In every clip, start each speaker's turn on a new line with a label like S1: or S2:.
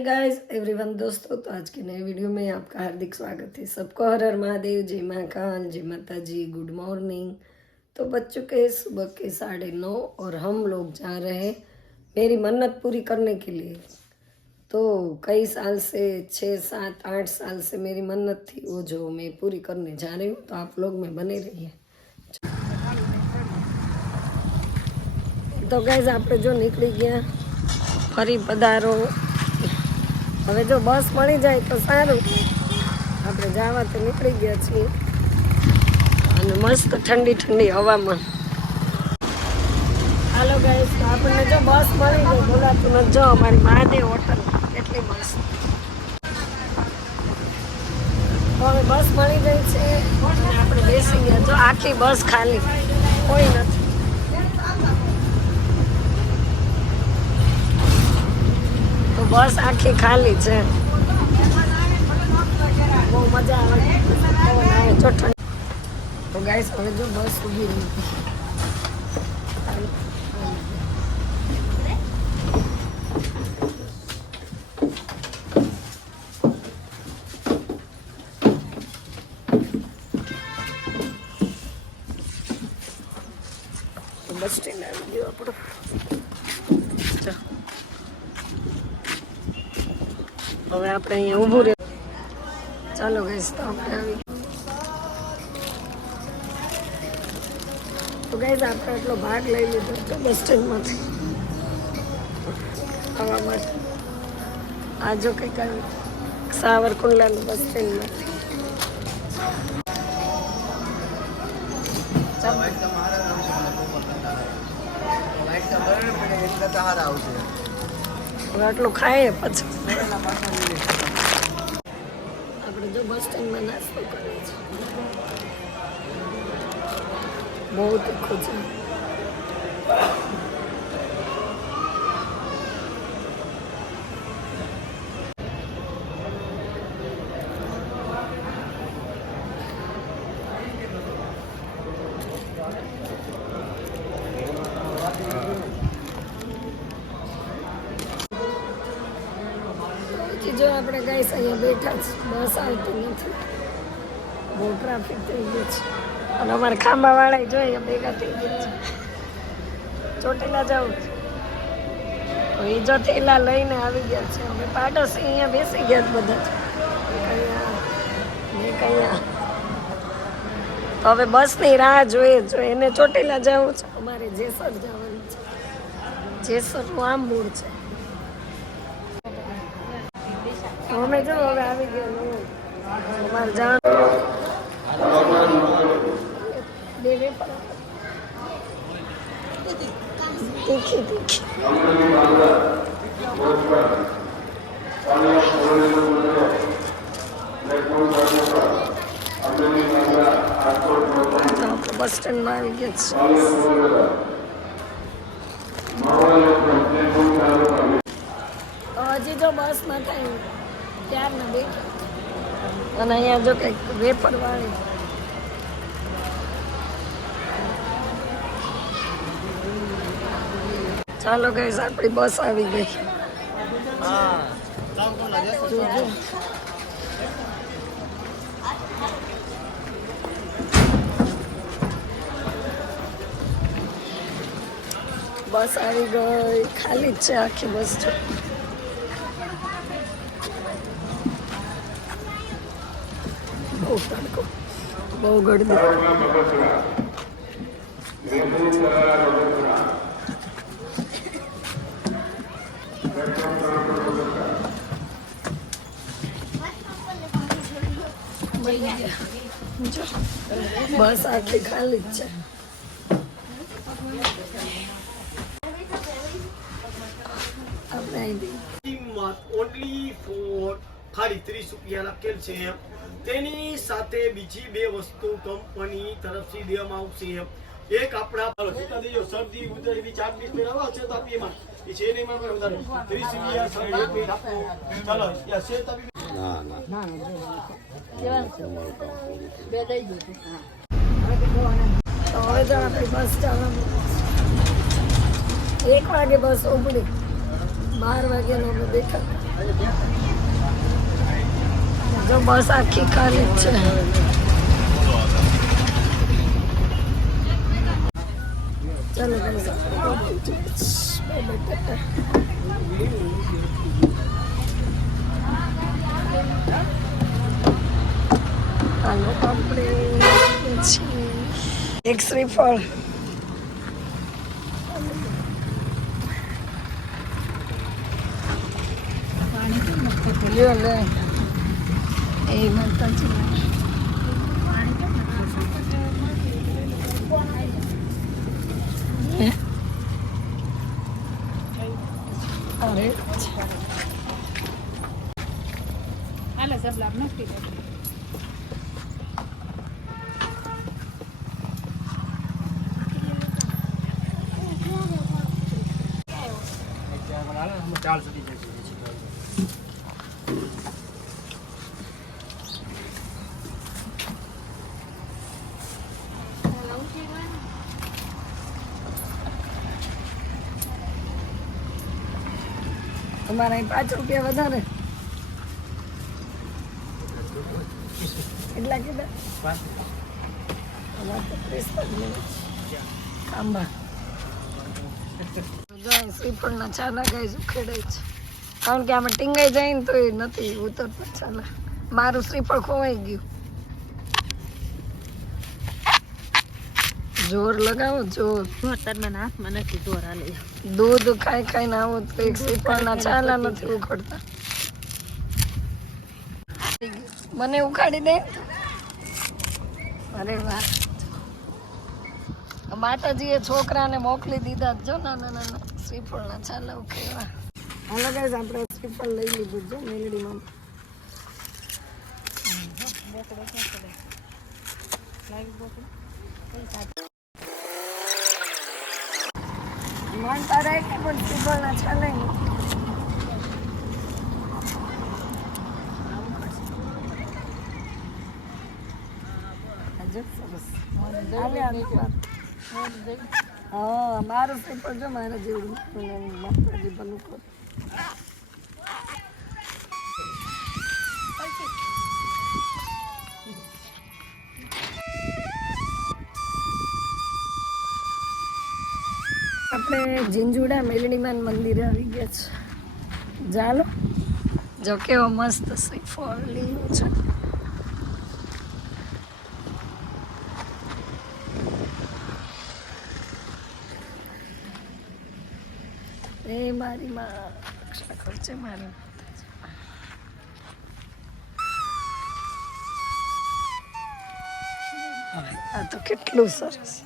S1: Guys everyone दोस्तों तो आज के नए वीडियो में आपका हार्दिक स्वागत है सबको हर हर महादेव जय माँ काल जय माता जी गुड मॉर्निंग तो बज चुके हैं सुबह के साढ़े नौ और हम लोग जा रहे हैं मेरी मन्नत पूरी करने के लिए तो कई साल से छः सात आठ साल से मेरी मन्नत थी वो जो मैं पूरी करने जा रही हूँ तो आप लोग में बने रहिए તો ગાઈઝ આપણે જો નીકળી ગયા ફરી પધારો હવે જો બસ મળી જાય તો સારું. આપણે જવા તો નીકળી ગયા છીએ. અને મસ્ત ઠંડી ઠંડી હવામાં. હાલો ગાઈસ તો આપણને જો બસ મળી ગઈ. બોલાતું નથી. જો અમારી મહાદેવ હોટલ એટલી મસ્ત. હવે બસ મળી ગઈ છે. આપણે બેસી ગયા. જો આખી બસ ખાલી. કોઈ નથી તો બસ આખી ખાલી છે. બહુ મજા આવે. આવે તો ગાઈસ હવે જો બસ ઊભી રહી. બસ સ્ટેન્ડ આવી ગયો આપણો ચાલો. હવે આપણે અહીંયા ઊભું રહે ચાલો ગઈશ તો આપણે આવી તો ગઈશ આપણે એટલો ભાગ લઈ લીધો તો બસ સ્ટેન્ડમાંથી આવવા માટે. આ જો કંઈક સાવરકુંડલાનું બસ સ્ટેન્ડમાંથી હવે આટલું ખાઈએ પછી. આપણે જો બસ સ્ટેન્ડમાં નાસ્તો કરીએ છીએ. બહુ તીખું છે. જો અહીંયા બેઠા છે બસ આવતી નથી. બહુ ટ્રાફિક થઈ ગયું છે. અને અમારે ખાંબાવાળા અહીંયા ભેગા થઈ ગયા છે. ચોટીલા જવું છે તો એ જો થેલા લઈને આવી ગયા છે. અમે પાડોશી અહીંયા બેસી ગયા છે બધા. મેં કયા તો હવે બસની રાહ જોઈએ જો એને ચોટીલા જવું છે. અમારે જેસર જવાનું છે. જેસરનું આમ મૂળ છે. અમે જો હવે આવી ગયા બસ સ્ટેન્ડમાં આવી ગયા છે હજી જો બસ ના અને અહીંયા જો કંઈક વેપર વાળી. ચાલો ગઈ આપણી બસ આવી ગઈ. બસ આવી ગઈ. ખાલી જ છે આખી બસ જો. બહુ તડકો બહુ બસ આટલી ખાલી જ છે આપણે આવી
S2: કિંમત ઓનલી ફોર ખાલી ત્રીસ રૂપિયા લખેલ છે તેની સાથે બીજી બે વસ્તુ કંપની તરફથી દેવામાં આવશે એક આપણા ચાલો સીતા દેજો શરદી ઉધરસ બી ચાર પીસ મેળવવા છે તો આપીએ એમાં. એ છે નહીં માં વધારે. ત્રીસ રૂપિયા શરદી એક મિનિટ આપો. ચાલો યા છે? તો. આપી
S1: તો હવે તો આપણી બસ જવાનું. એક વાગે બસ ઉપડી. બાર વાગ્યાનો અમે બેઠા. જો બસ આખી ખાલી છે. ચાલો આપણે એક શ્રીફળ લ્યો લે એ માતાજી અહીં પાંચ રૂપિયા વધારે. કેટલા કીધા. આંબા શ્રીફળના છાલા ગાય ઉખેડે છે. કારણ કે આમાં ટીંગાઈ જાય ને તો એ નથી, ઉતરતા છાલા મારું શ્રીફળ ખોવાઈ ગયું. જોર લગાવો જોર.
S3: તારના હાથમાં નથી જોર હાલે.
S1: દૂધ ખાઈ ખાઈને આવો તો એક શ્રીફળના છાલા નથી ઉખડતા. મને ઉખાડી દે. અરે વાહ. માતાજીએ છોકરાને મોકલી દીધા જો નાના નાના શ્રીફળના છાલા ઉખેવા. હાલો ગાઈઝ આપણે શ્રીફળ લઈ લીધું જો મેલડીમાં. એટલે પણ શ્રીફળના હજુ સરસ હાલે આ એકવાર. હા મારું શ્રીફળ જો મારા જેવું માતાજી ભલું આપણે ઝીંઝુડા મેલણીમાન મંદિરે આવી ગયા છે. ચાલો. જો કેવો મસ્ત શ્રીફળ લીલું છે. એ મારી માં. રક્ષા કરશે મારી. આ તો કેટલું સરસ.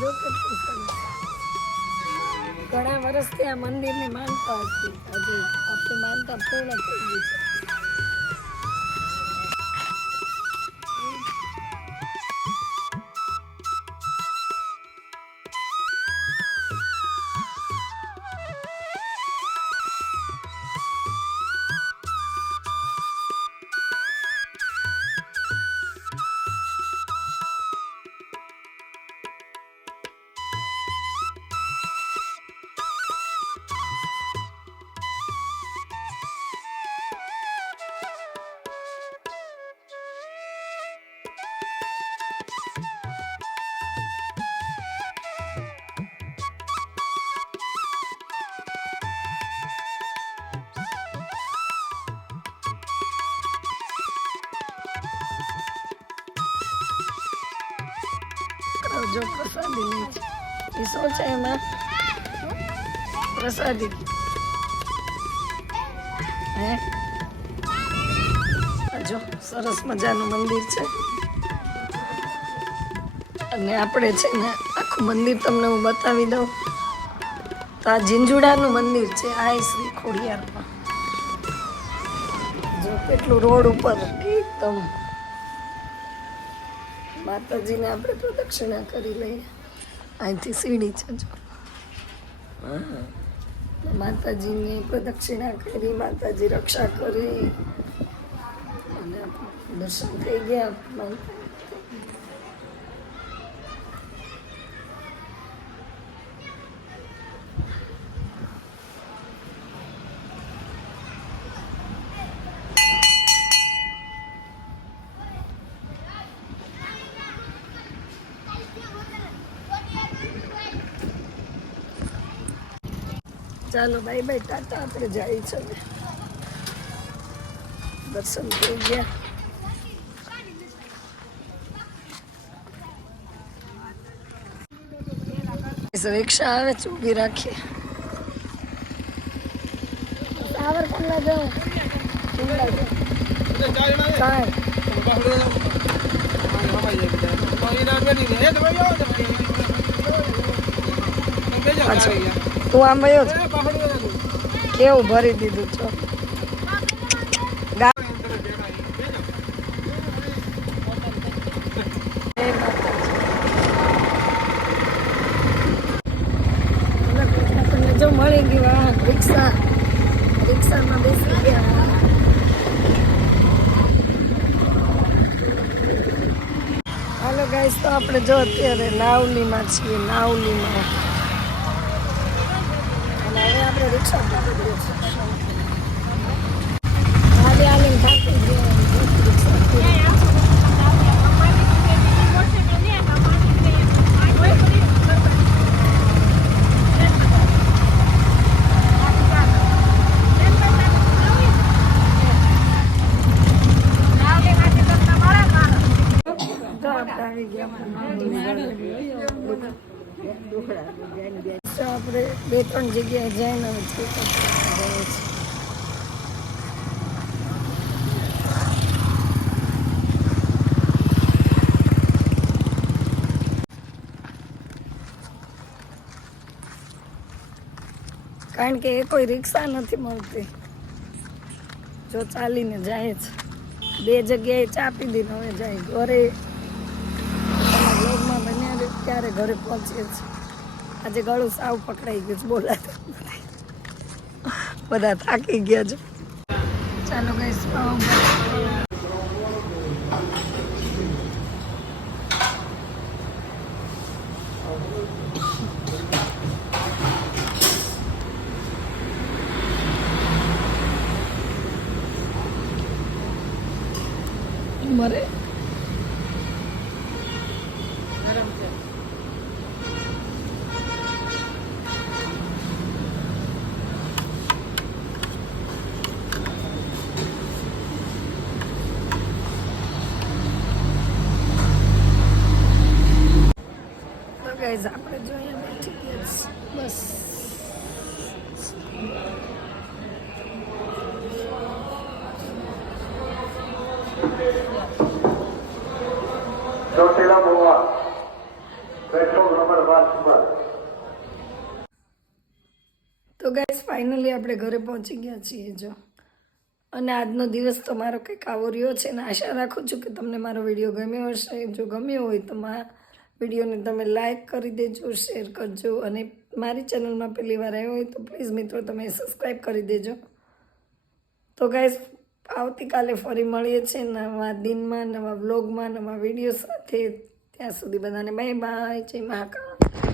S1: જો ઘણા વર્ષથી આ મંદિરની માનતા હતી. હજી આપણે માનતા પૂર્ણ થઈ ગઈ છે. જો પ્રસાદી લે છે એ શું છે એમાં? પ્રસાદી. હે? જો સરસ મજાનું મંદિર છે. અને આપણે છે ને આખું મંદિર તમને હું બતાવી દઉં. તો આ ઝીંઝુડાનું મંદિર છે, આ શ્રી ખોડિયારમાં. જો કેટલું રોડ ઉપર એકદમ માતાજીને આપણે પ્રદક્ષિણા કરી લઈએ. અહીંથી સીડી છે જો. માતાજીની પ્રદક્ષિણા કરી માતાજી રક્ષા કરી. અને દર્શન થઈ ગયા. માતા ચાલો બાય બાય ટાટા આપણે જાય છે હવે. દર્શન થઈ ગયા. રિક્ષા આવે છે ઊભી રાખીએ. સાવરકુંડલા જાઉં કાંઈ અચ્છા તું આમ ગયો કેવું ભરી દીધું છો? જો મળી ગયું રિક્ષા. રિક્ષામાં બેસી ગયા. હાલો ગાઈસ તો આપણે જો અત્યારે નાવલીમાં છીએ, નાવલીમાં અને હવે આપણે રિક્ષા પકડીએ છીએ હાલી હાલીને થાકી ગયા રિક્ષા પકડી. તો આપણે આવી ગયા તો આપણે બે ત્રણ જગ્યાએ જઈને હવે છે તો જાય છે કારણ કે એ કોઈ રિક્ષા નથી મળતી. જો ચાલીને જાય છે બે જગ્યાએ ચાપી દીને હવે જાય. ઘરે લોગમાં બન્યા ત્યારે ઘરે પહોંચીએ છીએ આજે ગળું સાવ પકડાઈ ગયું છે બોલાતું બધા થાકી ગયા છે. ચાલો ગઈશ મરે તો ગાઈઝ આપણે જોઈએ બેઠી ગયા બસ.
S4: ચોટીલા મોવા. પેટ્રોલ નંબર પાંચમાં
S1: તો ગાઈઝ ફાઇનલી આપણે ઘરે પહોંચી ગયા છીએ જો. અને આજનો દિવસ તો મારો કંઈક આવો રહ્યો છે ને આશા રાખું છું કે તમને મારો વીડિયો ગમ્યો હશે. જો ગમ્યો હોય તો મા વિડીયોને તમે લાઇક કરી દેજો, શેર કરજો અને મારી ચેનલમાં પહેલી વાર આવ્યો હોય તો પ્લીઝ મિત્રો તમે સબસ્ક્રાઈબ કરી દેજો. તો ગાઈઝ આવતીકાલે ફરી મળીએ છીએ નવા દિનમાં, નવા વ્લોગમાં, નવા વીડિયો સાથે. ત્યાં સુધી બધાને બાય બાય જય મહાકાળ